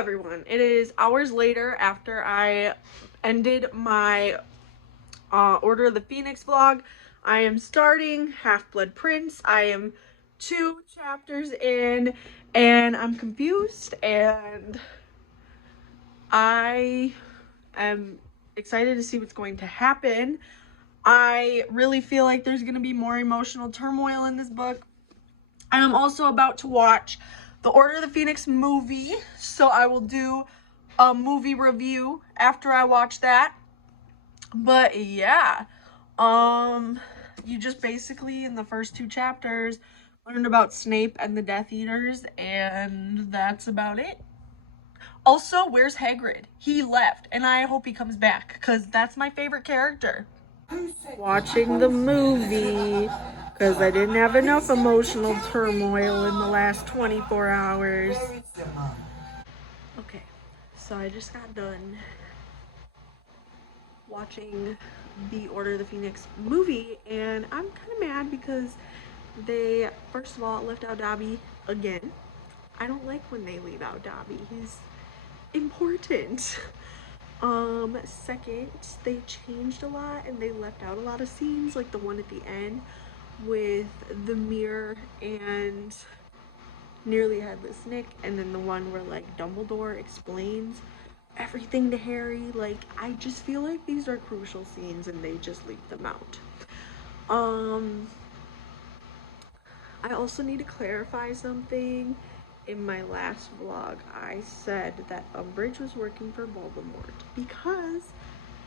everyone, it is hours later after I ended my Order of the Phoenix vlog. I am starting Half-Blood Prince. I am 2 chapters in and I'm confused and I am excited to see what's going to happen. I really feel like there's going to be more emotional turmoil in this book. And I'm also about to watch the Order of the Phoenix movie, so I will do a movie review after I watch that. But yeah, you just basically in the first 2 chapters learned about Snape and the Death Eaters, and that's about it. Also, where's Hagrid? He left, and I hope he comes back because that's my favorite character. Watching the movie because I didn't have enough emotional turmoil in the last 24 hours. Okay, so I just got done watching the Order of the Phoenix movie and I'm kind of mad because they, first of all, left out Dobby again. I don't like when they leave out Dobby. He's important. Second, they changed a lot and they left out a lot of scenes, like the one at the end with the mirror and Nearly Headless Nick, and then the one where like Dumbledore explains everything to Harry. Like, I just feel like these are crucial scenes and they just leave them out. I also need to clarify something. In my last vlog, I said that Umbridge was working for Voldemort because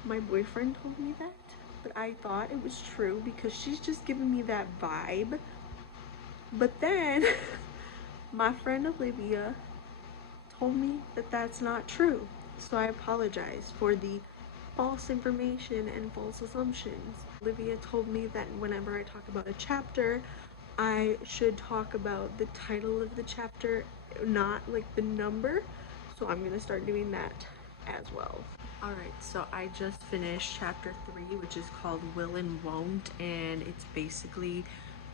my boyfriend told me that, but I thought it was true because she's just giving me that vibe. But then my friend Olivia told me that that's not true, so I apologize for the false information and false assumptions. Olivia told me that whenever I talk about a chapter, I should talk about the title of the chapter, not like the number, so I'm gonna start doing that as well. Alright, so I just finished chapter 3, which is called Will and Won't, and it's basically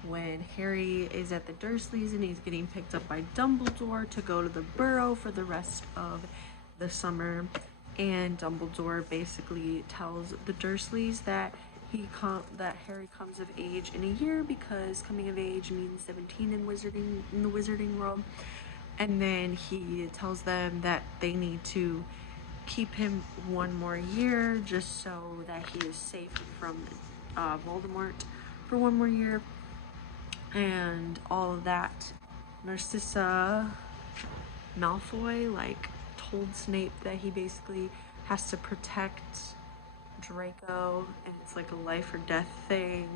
when Harry is at the Dursleys and he's getting picked up by Dumbledore to go to the Burrow for the rest of the summer, and Dumbledore basically tells the Dursleys that Harry comes of age in a year because coming of age means 17 in the wizarding world, and then he tells them that they need to keep him 1 more year just so that he is safe from Voldemort for 1 more year and all of that. Narcissa Malfoy like told Snape that he basically has to protect Draco and it's like a life or death thing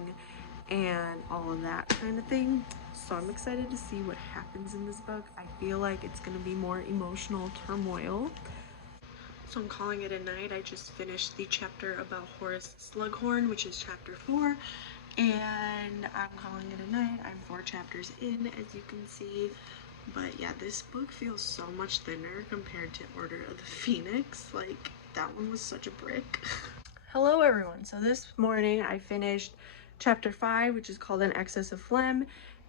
and all of that kind of thing. So I'm excited to see what happens in this book. I feel like it's going to be more emotional turmoil. So I'm calling it a night. I just finished the chapter about Horace Slughorn, which is chapter 4, and I'm calling it a night. I'm 4 chapters in, as you can see. But yeah, this book feels so much thinner compared to Order of the Phoenix. Like, that one was such a brick. Hello everyone. So this morning I finished chapter 5, which is called An Excess of Phlegm,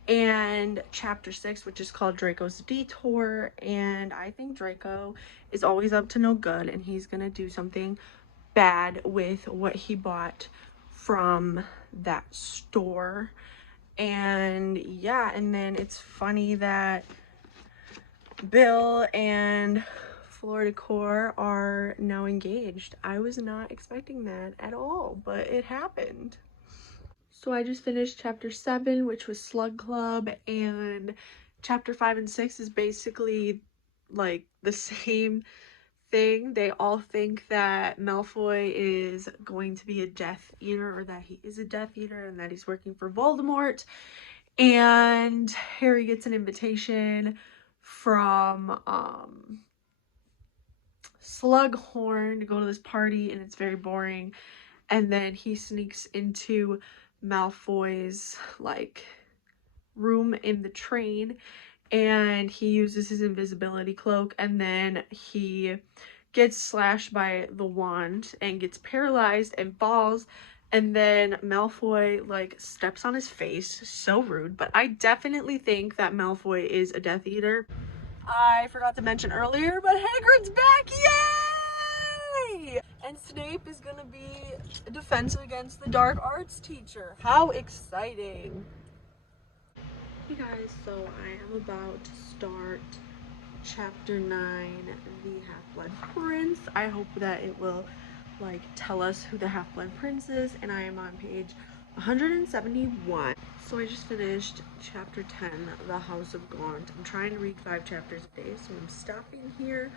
and chapter 6, which is called Draco's Detour. And I think Draco is always up to no good and he's gonna do something bad with what he bought from that store. And yeah, and then it's funny that Bill and Fleur de Cour are now engaged. I was not expecting that at all, but it happened. So I just finished chapter 7, which was Slug Club, and chapter 5 and 6 is basically like the same thing. They all think that Malfoy is going to be a Death Eater, or that he is a Death Eater and that he's working for Voldemort. And Harry gets an invitation from Slughorn to go to this party and it's very boring, and then he sneaks into Malfoy's like room in the train and he uses his invisibility cloak, and then he gets slashed by the wand and gets paralyzed and falls, and then Malfoy like steps on his face. So rude. But I definitely think that Malfoy is a Death Eater. I forgot to mention earlier, but Hagrid's back, yay! And Snape is gonna be defensive against the dark arts teacher. How exciting. Hey guys, so I am about to start chapter 9, the Half-Blood Prince. I hope that it will like tell us who the Half-Blood Prince is, and I am on page 171. So I just finished chapter 10, the House of Gaunt. I'm trying to read 5 chapters a day, so I'm stopping here.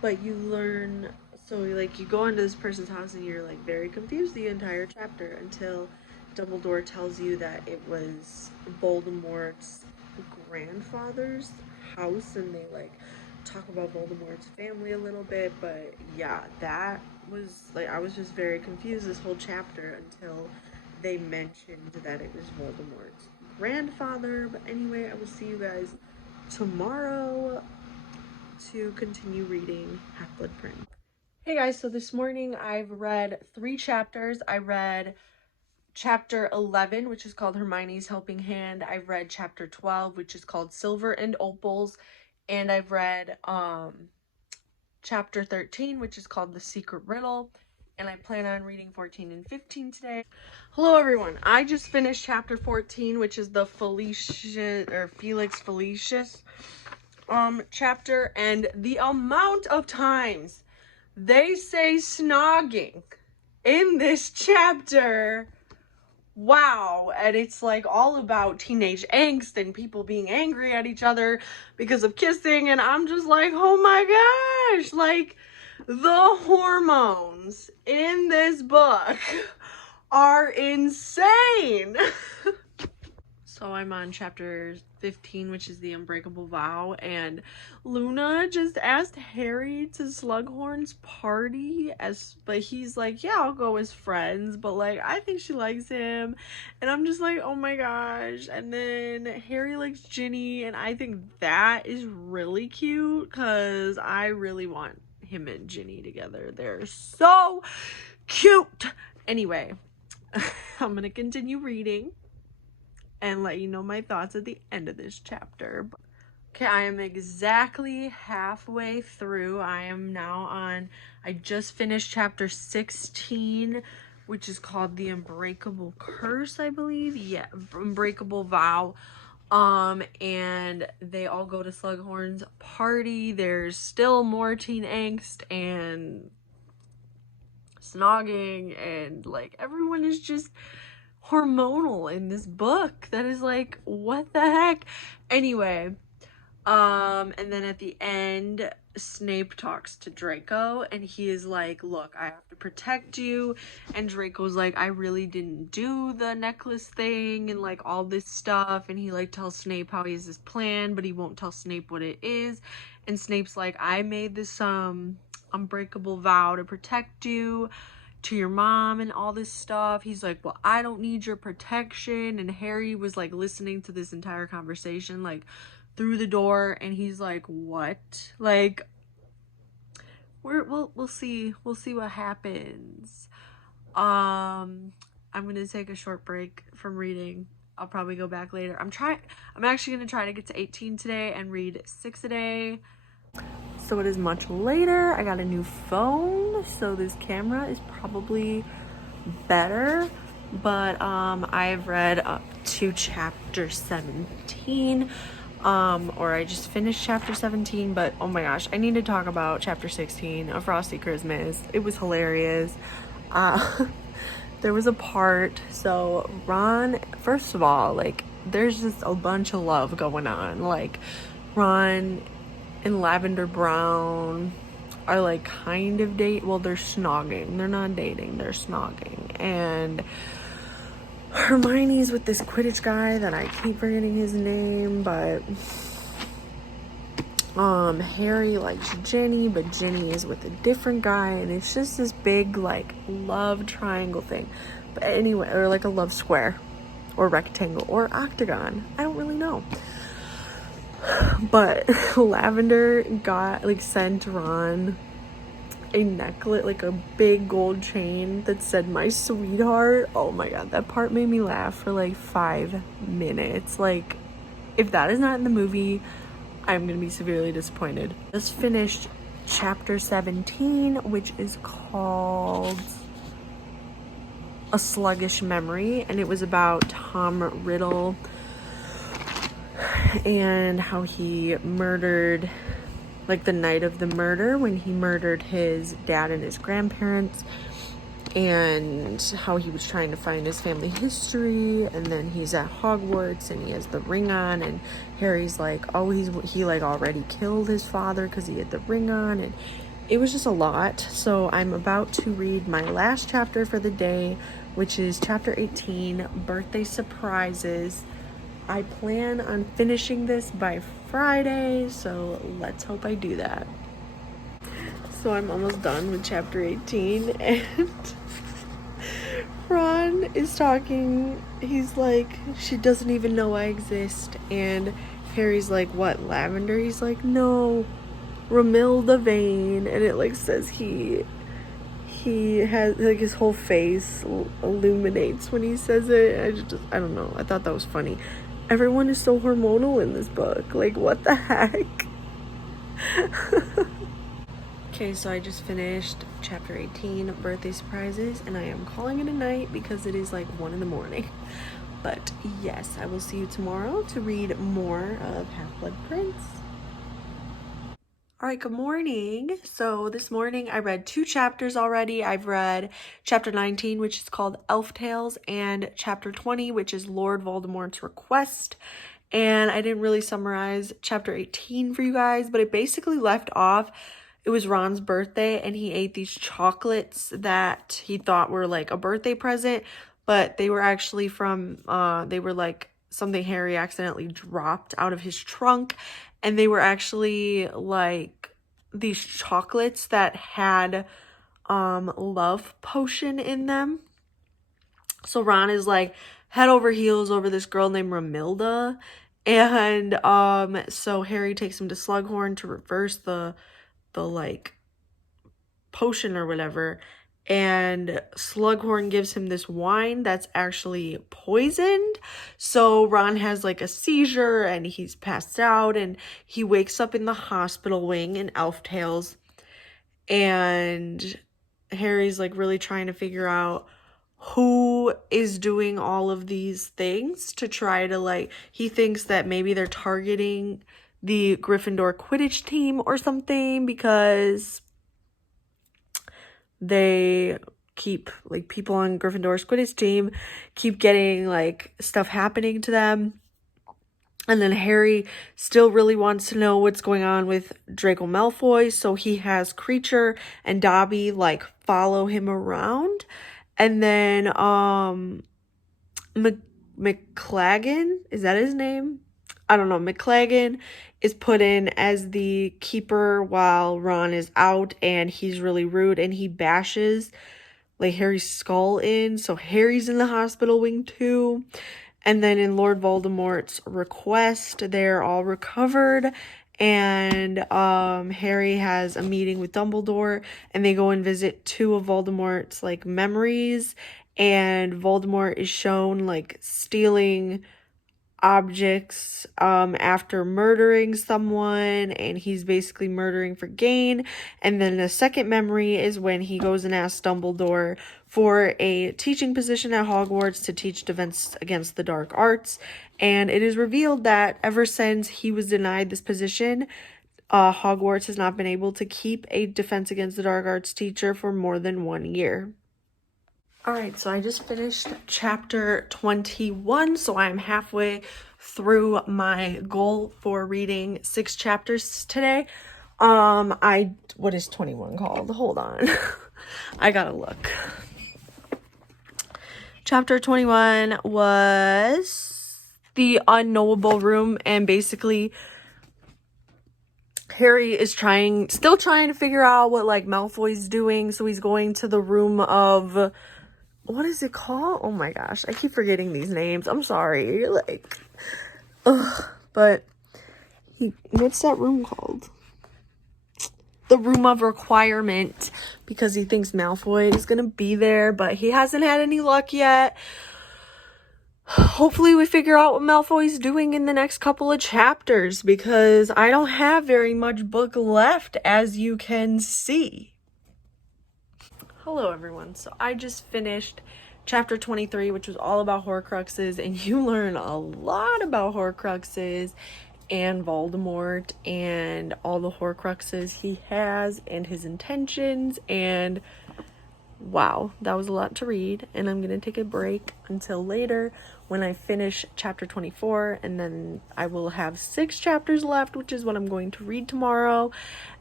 But you learn, so like you go into this person's house and you're like very confused the entire chapter until Dumbledore tells you that it was Voldemort's grandfather's house, and they like talk about Voldemort's family a little bit. But yeah, that was like, I was just very confused this whole chapter until they mentioned that it was Voldemort's grandfather. But anyway, I will see you guys tomorrow to continue reading Half-Blood Prince. Hey guys, so this morning I've read 3 chapters. I read chapter 11, which is called Hermione's Helping Hand. I've read chapter 12, which is called Silver and Opals. And I've read chapter 13, which is called The Secret Riddle. And I plan on reading 14 and 15 today. Hello everyone, I just finished chapter 14, which is the Felix Felicis chapter, and the amount of times they say snogging in this chapter, wow. And it's like all about teenage angst and people being angry at each other because of kissing, and I'm just like, oh my gosh, like the hormones in this book are insane. So I'm on chapter 15, which is the Unbreakable Vow, and Luna just asked Harry to Slughorn's party, but he's like, yeah, I'll go as friends, but like I think she likes him, and I'm just like, oh my gosh. And then Harry likes Ginny, and I think that is really cute because I really want him and Ginny together. They're so cute. Anyway, I'm gonna continue reading and let you know my thoughts at the end of this chapter. Okay, I am exactly halfway through. I just finished chapter 16, which is called The Unbreakable Curse, I believe. Yeah, Unbreakable Vow. And they all go to Slughorn's party. There's still more teen angst and snogging, and like everyone is just hormonal in this book. That is like, what the heck? Anyway, and then at the end, Snape talks to Draco, and he is like, look, I have to protect you. And Draco's like, I really didn't do the necklace thing and like all this stuff. And he like tells Snape how he has this plan, but he won't tell Snape what it is. And Snape's like, I made this unbreakable vow to protect you, to your mom and all this stuff. He's like, well, I don't need your protection. And Harry was like listening to this entire conversation like through the door, and he's like, what? Like, we'll see what happens. I'm gonna take a short break from reading. I'll probably go back later. I'm actually gonna try to get to 18 today and read 6 a day. So it is much later. I got a new phone, so this camera is probably better. But I've read up to chapter 17. Or I just finished chapter 17, but oh my gosh, I need to talk about chapter 16, A Frosty Christmas. It was hilarious. There was a part, so Ron, first of all, like, there's just a bunch of love going on. Like, Ron and Lavender Brown are like kind of they're snogging. They're not dating, they're snogging. And Hermione's with this Quidditch guy that I keep forgetting his name, but Harry likes Ginny, but Ginny is with a different guy, and it's just this big like love triangle thing. But anyway, or like a love square or rectangle or octagon, I don't really know. But Lavender sent Ron a necklace, like a big gold chain that said "my sweetheart." Oh my god, that part made me laugh for like 5 minutes. Like, if that is not in the movie, I'm gonna be severely disappointed. Just finished chapter 17, which is called A Sluggish Memory, and it was about Tom Riddle and how he murdered, like the night of the murder, when he murdered his dad and his grandparents, and how he was trying to find his family history. And then he's at Hogwarts and he has the ring on, and Harry's like, oh, he like already killed his father because he had the ring on. And it was just a lot. So I'm about to read my last chapter for the day, which is chapter 18, Birthday Surprises. I plan on finishing this by Friday, so let's hope I do that. So I'm almost done with chapter 18, and Ron is talking. He's like, she doesn't even know I exist. And Harry's like, what, Lavender? He's like, no, Romilda Vane. And it like says he has like his whole face illuminates when he says it. I don't know. I thought that was funny. Everyone is so hormonal in this book. Like, what the heck? Okay, so I just finished chapter 18, Birthday Surprises, and I am calling it a night because it is like 1 in the morning. But yes, I will see you tomorrow to read more of Half-Blood Prince. All right, good morning. So this morning I read 2 chapters already. I've read chapter 19, which is called Elf Tales, and chapter 20, which is Lord Voldemort's Request. And I didn't really summarize chapter 18 for you guys, but it basically left off. It was Ron's birthday, and he ate these chocolates that he thought were like a birthday present, but they were actually from, they were like something Harry accidentally dropped out of his trunk, and they were actually like these chocolates that had love potion in them. So Ron is like head over heels over this girl named Romilda, and so Harry takes him to Slughorn to reverse the like potion or whatever, and Slughorn gives him this wine that's actually poisoned. So Ron has like a seizure and he's passed out, and he wakes up in the hospital wing in Elf Tales, and Harry's like really trying to figure out who is doing all of these things to try to, like, he thinks that maybe they're targeting the Gryffindor Quidditch team or something, because they keep, like, people on Gryffindor's Quidditch team keep getting, like, stuff happening to them. And then Harry still really wants to know what's going on with Draco Malfoy, so he has Kreacher and Dobby, like, follow him around. And then McLaggen, is that his name? I don't know. McLaggen is put in as the keeper while Ron is out, and he's really rude, and he bashes like Harry's skull in. So Harry's in the hospital wing too. And then in Lord Voldemort's Request, they're all recovered, and Harry has a meeting with Dumbledore, and they go and visit 2 of Voldemort's like memories, and Voldemort is shown like stealing objects after murdering someone, and he's basically murdering for gain. And then the second memory is when he goes and asks Dumbledore for a teaching position at Hogwarts to teach Defense Against the Dark Arts, and it is revealed that ever since he was denied this position, Hogwarts has not been able to keep a Defense Against the Dark Arts teacher for more than 1 year. Alright, so I just finished chapter 21, so I'm halfway through my goal for reading 6 chapters today. What is 21 called? Hold on. I gotta look. Chapter 21 was The Unknowable Room, and basically Harry is still trying to figure out what like Malfoy's doing, so he's going to the room of, what is it called? Oh my gosh, I keep forgetting these names. I'm sorry. Like, but what's that room called? The Room of Requirement, because he thinks Malfoy is gonna be there, but he hasn't had any luck yet. hopefully we figure out what Malfoy's doing in the next couple of chapters, because I don't have very much book left, as you can see. Hello everyone, so I just finished chapter 23, which was all about Horcruxes, and you learn a lot about Horcruxes and Voldemort and all the Horcruxes he has and his intentions, and wow, that was a lot to read. And I'm gonna take a break until later when I finish chapter 24, and then I will have 6 chapters left, which is what I'm going to read tomorrow,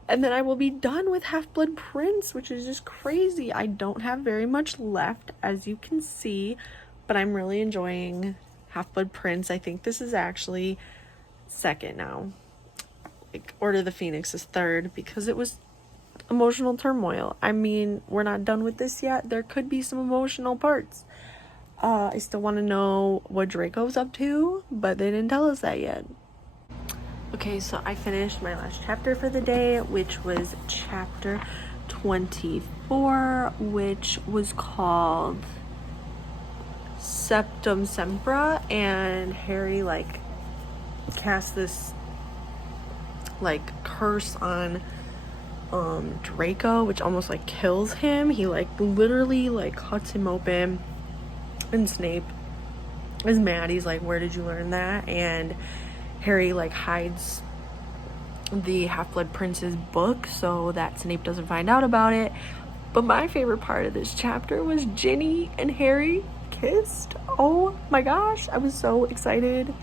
and then I will be done with Half-Blood Prince, which is just crazy. I don't have very much left, as you can see, but I'm really enjoying Half-Blood Prince. I think this is actually second now. Like, Order of the Phoenix is third, because it was emotional turmoil. I mean, we're not done with this yet. There could be some emotional parts. I still want to know what Draco's up to, but they didn't tell us that yet. Okay, so I finished my last chapter for the day, which was chapter 24, which was called Septum Sempra, and Harry like cast this like curse on Draco, which almost like kills him. He like literally like cuts him open, and Snape is mad. He's like, where did you learn that? And Harry like hides the Half-Blood Prince's book so that Snape doesn't find out about it. But my favorite part of this chapter was Ginny and Harry kissed. Oh my gosh, I was so excited.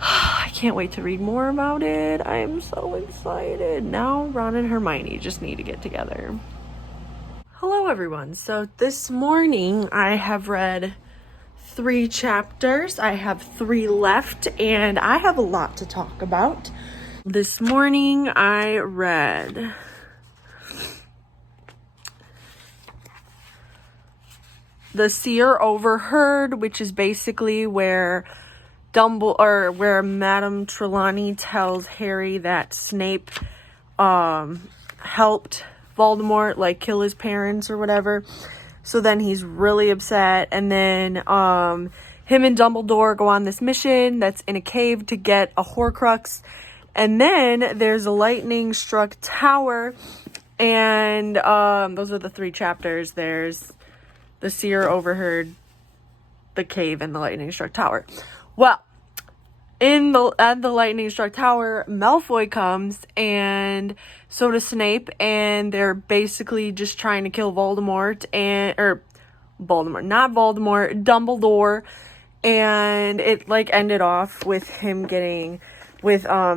I can't wait to read more about it. I am so excited. Now Ron and Hermione just need to get together. Hello everyone. So this morning I have read 3 chapters. I have 3 left, and I have a lot to talk about. This morning I read The Seer Overheard, which is basically where where Madame Trelawney tells Harry that Snape helped Voldemort like kill his parents or whatever. So then he's really upset, and then him and Dumbledore go on this mission that's in a cave to get a Horcrux, and then there's a lightning struck tower, and those are the 3 chapters. There's The Seer Overheard, the cave, and the lightning struck tower. Well, at the lightning struck tower, Malfoy comes, and so does Snape, and they're basically just trying to kill Dumbledore, and it like ended off with him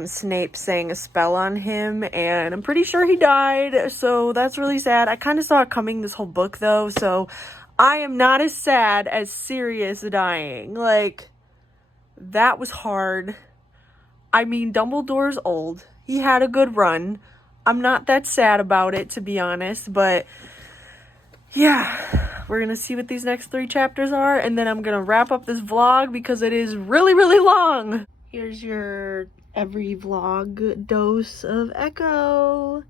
Snape saying a spell on him, and I'm pretty sure he died, so that's really sad. I kind of saw it coming this whole book though, so I am not as sad as Sirius dying. Like, that was hard. I mean, Dumbledore's old. He had a good run. I'm not that sad about it, to be honest, but yeah, we're gonna see what these next 3 chapters are, and then I'm gonna wrap up this vlog because it is really, really long. Here's your every vlog dose of Echo.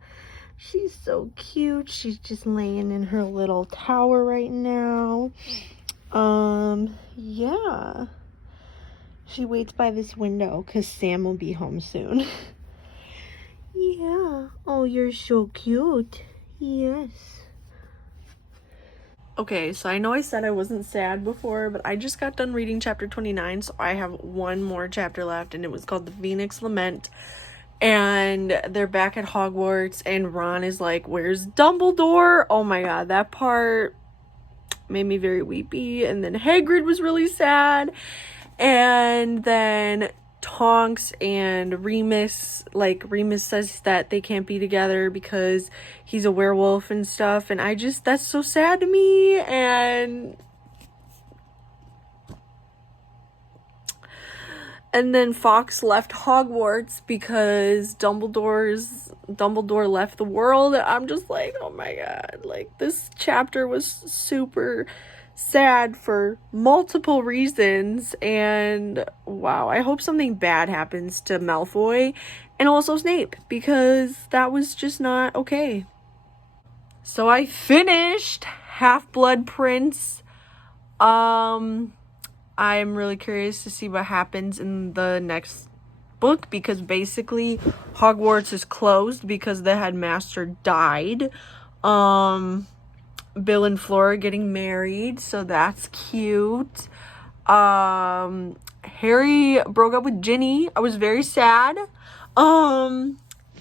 She's so cute. She's just laying in her little tower right now. Yeah. She waits by this window because Sam will be home soon. Yeah. Oh, you're so cute. Yes. Okay, so I know I said I wasn't sad before, but I just got done reading chapter 29, so I have 1 more chapter left, and it was called The Phoenix Lament. And they're back at Hogwarts, and Ron is like, where's Dumbledore? Oh my god, that part made me very weepy. And then Hagrid was really sad. And then Tonks and Remus says that they can't be together because he's a werewolf and stuff, and that's so sad to me. And then Fawkes left Hogwarts because Dumbledore left the world. I'm just like, oh my god, like, this chapter was super sad for multiple reasons, and wow, I hope something bad happens to Malfoy and also Snape, because that was just not okay. So I finished Half-Blood Prince. I'm really curious to see what happens in the next book, because basically Hogwarts is closed because the headmaster died. Bill and Flora getting married, so that's cute. Harry broke up with Ginny. I was very sad.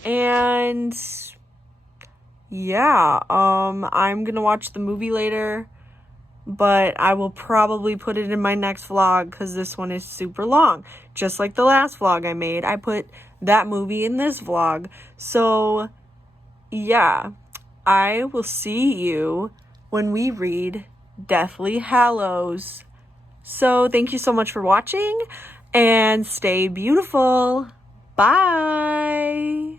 And yeah, I'm gonna watch the movie later, but I will probably put it in my next vlog because this one is super long. Just like the last vlog I made, I put that movie in this vlog. So yeah, I will see you when we read Deathly Hallows. So thank you so much for watching, and stay beautiful. Bye.